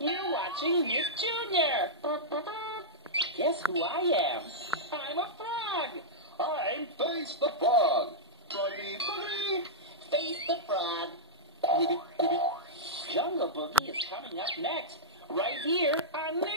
You're watching Nick Jr. Guess who I am? I'm a frog. I'm Face the Frog. Froggy Boogie. Face the frog. Jungle Boogie is coming up next, right here on Nick